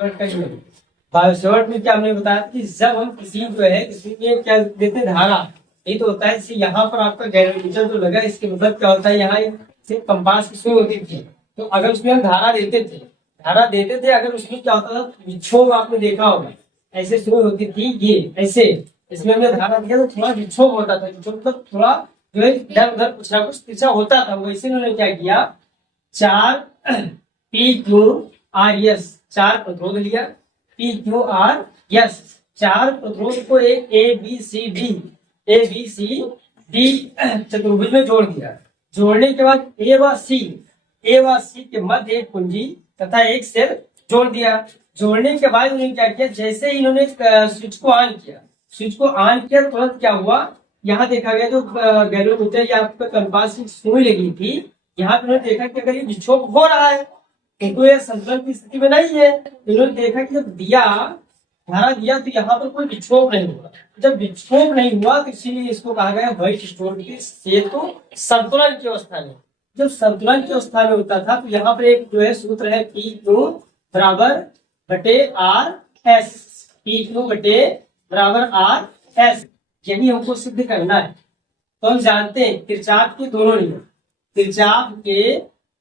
Short में क्या हमने बताया कि जब हम किसी जो है किसी में क्या देते हैं धारा, ये तो होता है जैसे यहाँ पर आपका गैरोमीटर जो लगा, इसके मतलब क्या होता है, यहाँ से कंपास की सुई होती थी, तो अगर उसमें हम धारा देते थे अगर उसमें क्या होता था, विक्षोभ आपने देखा होगा, ऐसे सुई होती थी ये ऐसे, इसमें हमने धारा दिया तो थोड़ा विक्षोभ होता था, विक्षोभ मतलब थोड़ा जो है इधर उधर कुछ ना कुछ तिरछा होता था। वैसे उन्होंने क्या किया, 4 PQRS 4 प्रतिरोध लिया, PQRS 4 प्रतिरोध को एक ए बी सी डी चतुर्भुज में जोड़ दिया। जोड़ने के बाद ए व सी के मध्य एक कुंजी तथा एक सेल जोड़ दिया। जोड़ने के बाद उन्होंने क्या किया, जैसे ही इन्होंने स्विच को ऑन किया तो तुरंत क्या हुआ, यहाँ देखा गया जो गैरोमीटर या आपका कंपास की सुई लगी थी, यहाँ पे उन्होंने देखा कि अगर ये विक्षोभ हो रहा है तो ये संतुलन की स्थिति में नहीं है। इन्होंने देखा कि जब धारा दिया तो यहाँ पर कोई विक्षोभ नहीं हुआ। जब विक्षोभ नहीं हुआ तो इसीलिए इसको कहा गया व्हाइट स्टोन की सेतु संतुलन की अवस्था में। जब संतुलन की अवस्था में होता था तो यहाँ पर एक जो है सूत्र है PQ बराबर बटे RS, PQ बटे बराबर RS, यही हमको सिद्ध करना है। तो हम जानते हैं किरचॉफ के दोनों नियम, किरचॉफ के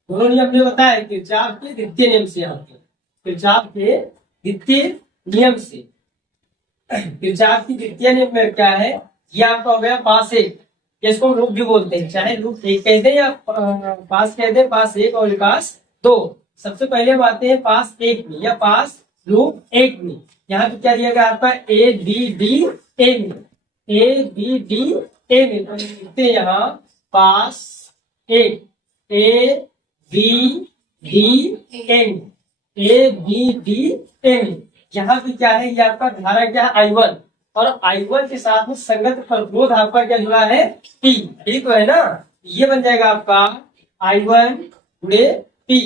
दोनों नियम ने बताया, किरचॉफ के द्वितीय नियम से आते हैं, किरचॉफ के द्वितीय नियम से। किरचॉफ की द्वितीय नियम में क्या है, ये आपका हो गया पास एक, इसको लूप भी बोलते हैं, चाहे लूप एक कह दे या पास कह दे, पास एक और पास दो। सबसे पहले हम आते हैं पास एक में या पास लूप एक में। यहाँ पे क्या दिया गया आपका ABD A में, ABD A में तो लिखते हैं यहाँ पास एक ABD A में। यहाँ पे क्या है, ये आपका धारा क्या है I1, और I1 के साथ में संगत प्रतिरोध आपका क्या जुड़ा है P, ठीक तो है ना। ये बन जाएगा आपका I1 गुणे P।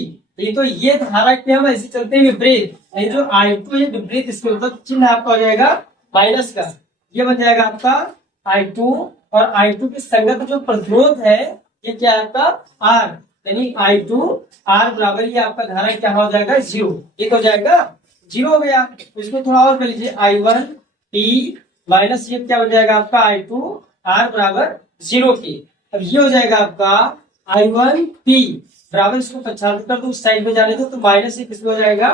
तो ये धारा के हम ऐसे चलते हैं विपरीत, ये जो I2 है विपरीत, इसके मतलब चिन्ह आपका हो जाएगा माइनस का। ये बन जाएगा आपका I2 और I2 के संगत जो प्रतिरोध है ये क्या है आपका R, यानी I2 R बराबर ये आपका धारा क्या हो जाएगा 0, ये हो जाएगा 0 हो गया। इसको थोड़ा और कर लीजिए I1 P माइनस ये क्या बन जाएगा आपका I2 R बराबर 0 की। अब ये हो जाएगा आपका I1 P बराबर, इसको पक्षांतर कर दो उस साइड में जाने दो, तो माइनस ये किसमें हो जाएगा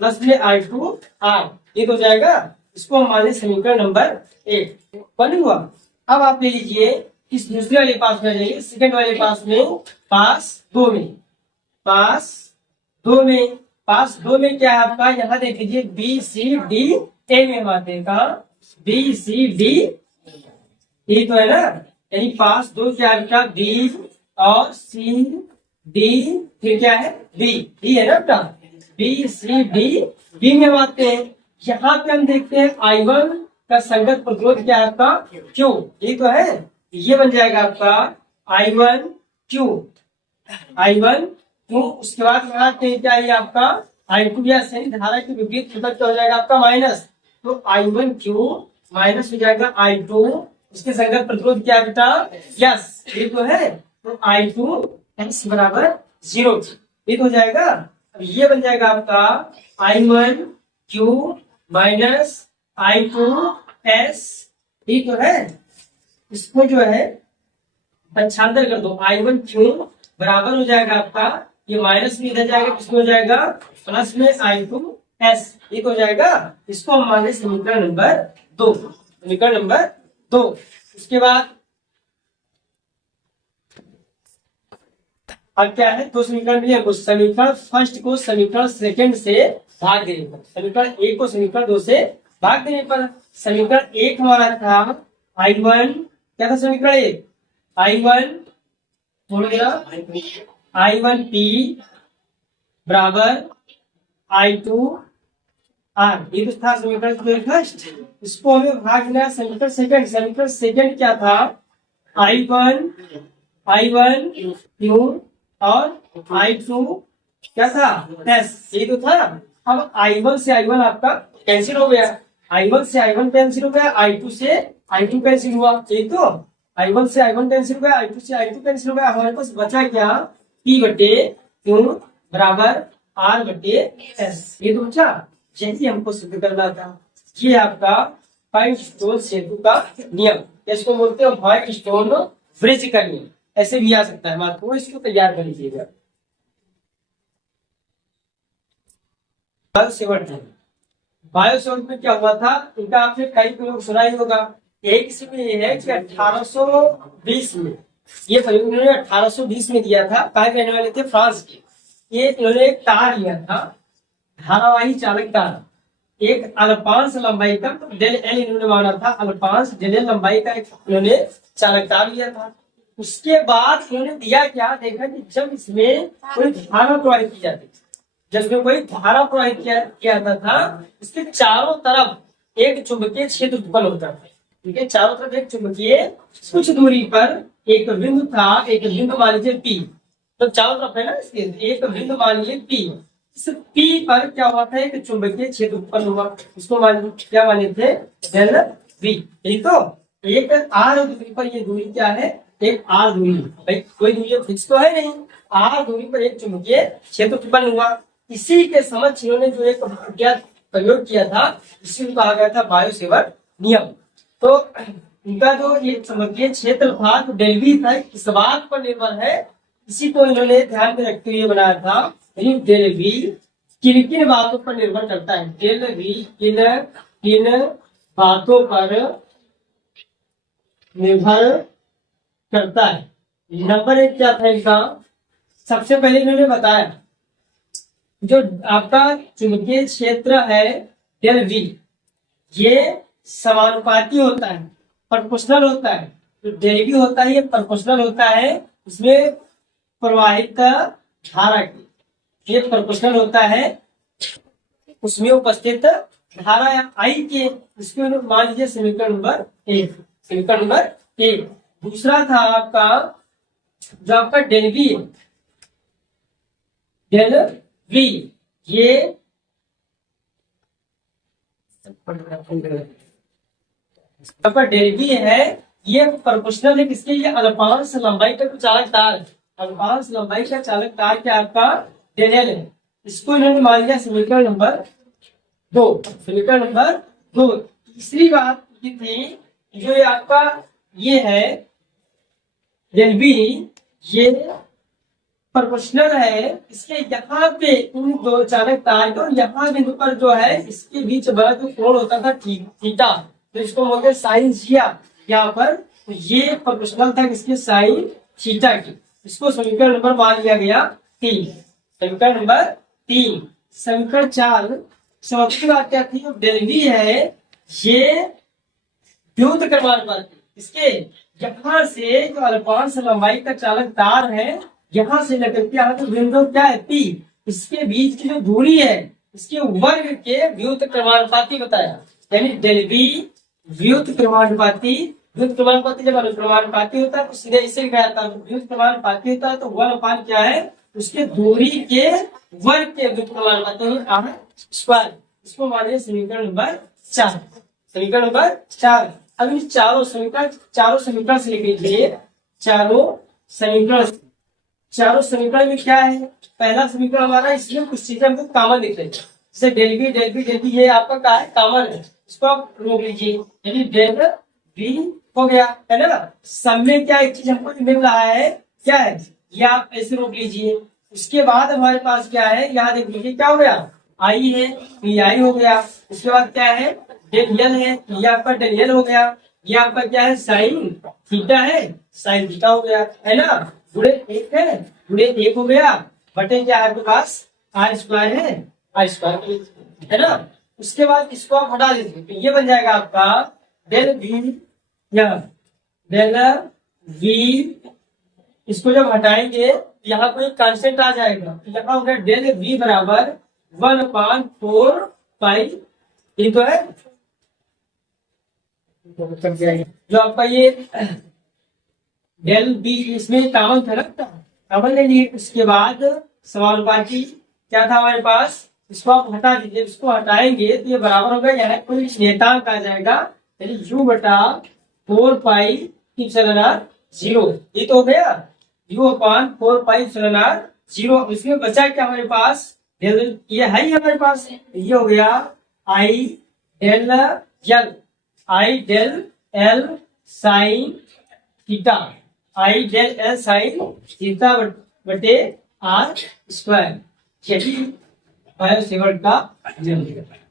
प्लस में I2 R, ये हो जाएगा। इसको हम मान समीकरण नंबर 1 बन हुआ। अब आप ले लीजिए इस दूसरे वाले पास में जाइए, सेकंड वाले पास में पास दो में क्या है आपका, यहाँ देख लीजिए BCD में हम आते हैं कहा BCD, ये तो है ना, यानी पास दो क्या आपका B और CD, फिर क्या है B है ना आपका BCD B में हम आते हैं। यहाँ पे हम देखते हैं I1 का संगत प्रतिरोध क्या है आपका Q, ये तो है, ये बन जाएगा आपका I1 Q। उसके बाद यहाँ पे क्या है आपका I2 या सही धारा के विपरीत सूत्र क्या हो जाएगा आपका माइनस, तो I1 Q माइनस हो जाएगा I2, उसके संगत प्रतिरोध क्या बेटा यस, ये तो है, तो I2 S बराबर 0, ये हो जाएगा। अब ये बन जाएगा आपका I1 Q minus I2 S, ठीक तो है। इसको जो है पक्षांतर कर दो, I1 Q बराबर हो जाएगा आपका, ये माइनस में इधर जाएगा, किसमें हो जाएगा प्लस में I2 S, ये हो जाएगा। इसको हम माने समीकरण नंबर 2। उसके बाद अब क्या है, दो समीकरण मिले, समीकरण फर्स्ट को समीकरण सेकंड से भाग देने पर, समीकरण 1 को समीकरण 2 से भाग देने पर, समीकरण 1 हमारा था I1, क्या था समीकरण 1 I1 I1 P बराबर I2 R, ये तो था समीकरण फर्स्ट। इसको हमें भाग देना समीकरण सेकंड क्या था I1 Q और I2 क्या था S, ये तो था। अब I1 से I1 आपका कैंसिल हो गया, I1 से I1 कैंसिल हो गया, I2 से I2 कैंसिल हुआ, ठीक तो I1 से I1 कैंसिल हो गया, I2 से I2 कैंसिल हो गया, हमारे पास बचा क्या P बटे Q बराबर R बटे S, ये तो बचा। यही हमको सिद्ध करना था। ये आपका व्हाइट स्टोन सेतु का नियम, इसको बोलते हैं व्हाइट स्टोन ब्रिज का नियम। ऐसे भी आ सकता है आपको, इसको तैयार कर लीजिएगा। बायोसेवर्ट में क्या हुआ था, इनका आपने कई प्रयोग सुना ही होगा। एक इसमें ये है कि 1820 में ये प्रयोग इन्होंने 1820 में दिया था। कहा रहने वाले थे फ्रांस के। ये इन्होंने एक तार लिया था, धारावाही चालक तार, एक अल्पांश लंबाई का, डेल एल इन्होंने माना था, अल्पांश डेल एल लंबाई का एक इन्होंने चालक तार लिया था। उसके बाद इन्होंने दिया क्या, देखा कि जब इसमें कोई धारा प्रवाहित की जाती, जब इसमें कोई धारा प्रवाहित किया जाता था, इसके चारों तरफ एक चुंबकीय क्षेत्र उत्पन्न होता था। ठीक है, चारों तरफ एक चुंबकीय, कुछ दूरी पर एक बिंदु था, एक बिंदु मान लीजिए पी, तो चारों तरफ है ना इसके एक बिंदु मान लीजिए पी। इस पी पर क्या हुआ था, एक चुंबकीय क्षेत्र उत्पन्न हुआ, इसको क्या माने थे, डेल वी। यही तो एक आर दूरी पर, ये दूरी क्या है, एक आर दूरी, भाई कोई दूरी फिक्स तो है नहीं, आर दूरी पर एक चुंबकीय क्षेत्र उत्पन्न हुआ। इसी के समक्ष इन्होंने जो एक प्रयोग किया था, इसी को कहा गया था बायोसेवर्ट नियम। तो इनका जो ये चुंबकीय क्षेत्र था, तो डेल वी था, किस बात पर निर्भर है, इसी को इन्होंने ध्यान में रखते हुए बनाया था। डेल वी किन किन बातों पर निर्भर करता है, डेल वी किन किन बातों पर निर्भर करता है। नंबर एक क्या था इनका, सबसे पहले इन्होंने बताया जो आपका चुंबकीय क्षेत्र है डेल वी, ये समानुपाती होता है, प्रोपोर्शनल होता है। जो डेल वी होता है ये प्रोपोर्शनल होता है उसमें प्रवाहित धारा की, ये प्रोपोर्शनल होता है उसमें उपस्थित धारा आई के। इसको मान लीजिए समीकरण नंबर एक, समीकरण नंबर एक। दूसरा था आपका जो आपका डेल वी, डेल वी ये आपका डेल वी है, ये प्रोपोर्शनल है किसके, ये अल्पांश लंबाई का चालक तार, अल्पांश लंबाई का चालक तार क्या आपका डेल एल है। इसको इन्होंने मान लिया समीकरण नंबर दो, समीकरण नंबर दो। तीसरी बात ये थी, जो ये आपका ये है डेल वी, ये प्रोपोर्शनल है, इसके यहाँ पे इन दो चालक तार को यहाँ बिंदु पर जो है इसके बीच बड़ा जो कोण होता था थीटा, तो इसको बोलते हैं साइन थीटा। यहाँ पर तो ये प्रोपोर्शनल था किसके, साइन थीटा की। इसको समीकरण नंबर मान लिया गया तीन, समीकरण नंबर तीन। समीकरण चार, सबसे बात क्या थी, डेल वी है ये द्युत क्रमानुपाती, इसके यहाँ से जो अल्पांश लंबाई का चालक तार है, यहाँ से लेकर के यहाँ बिंदु क्या है पी, इसके बीच की जो दूरी है इसके वर्ग के व्युत क्रमानुपाती बताया। यानी डेल वी व्युत क्रमानुपाती, व्युत क्रमानुपाती जब अनुक्रमानुपाती होता है तो सीधे इसे लिखा जाता है, व्युत क्रमानुपाती होता है तो 1/, क्या है उसके दूरी के वर्ग के व्युत क्रमानुपाती स्क्वायर। इसको मानिए समीकरण नंबर चार, समीकरण नंबर चार। अब इन चारों समीकरण से लिख लीजिए, चारों समीकरण में क्या है, पहला समीकरण हमारा, इसमें कुछ चीजें हमको कॉमन दिख रही है, जैसे डेल वी डेल वी डेल वी, ये आपका क्या है, कॉमन है, इसको आप रोक लीजिए, यानी डेल वी हो गया है ना। सब में क्या एक चीज हमको मिल रहा है, क्या है, ये आप ऐसे रोक लीजिए। उसके बाद हमारे पास क्या है, यहाँ देख लीजिए क्या हो गया, आई है, ये आई हो गया। उसके बाद क्या है, डेल एल है, ये आपका डेल एल हो गया। ये आपका क्या है, साइन थीटा है, साइन थीटा हो गया, है ना। गुणे एक है, गुणे एक हो गया, बटे क्या है आपके पास, आर स्क्वायर है, आर स्क्वायर है ना। उसके बाद इसको आप हटा दीजिए, तो ये बन जाएगा आपका डेल वी, या डेल वी। इसको जब हटाएंगे यहाँ कोई कांस्टेंट आ जाएगा, तो यहाँ होगा डेल वी बराबर 1/4 पाई, ये तो है जो आपका ये डेल बी, इसमें कॉमन था ना, कॉमन ले लिए। उसके बाद समानुपाती क्या था हमारे पास, इसको आप हटा दीजिए, इसको हटाएंगे तो ये बराबर होगा, यहाँ कोई नियतांक आ जाएगा, यानी u बटा 4 पाई एप्सिलॉन r 0, ये तो हो गया u/4 पाई एप्सिलॉन r 0। इसमें बचा क्या हमारे पास, डेल ये है ही हमारे पास, ये हो गया आई डेल एल, आई डेल एल साइन थीटा, आई डेल एल साइन थीटा बटे आर स्क्वायर, यही बायोसेवर्ट का नियम है।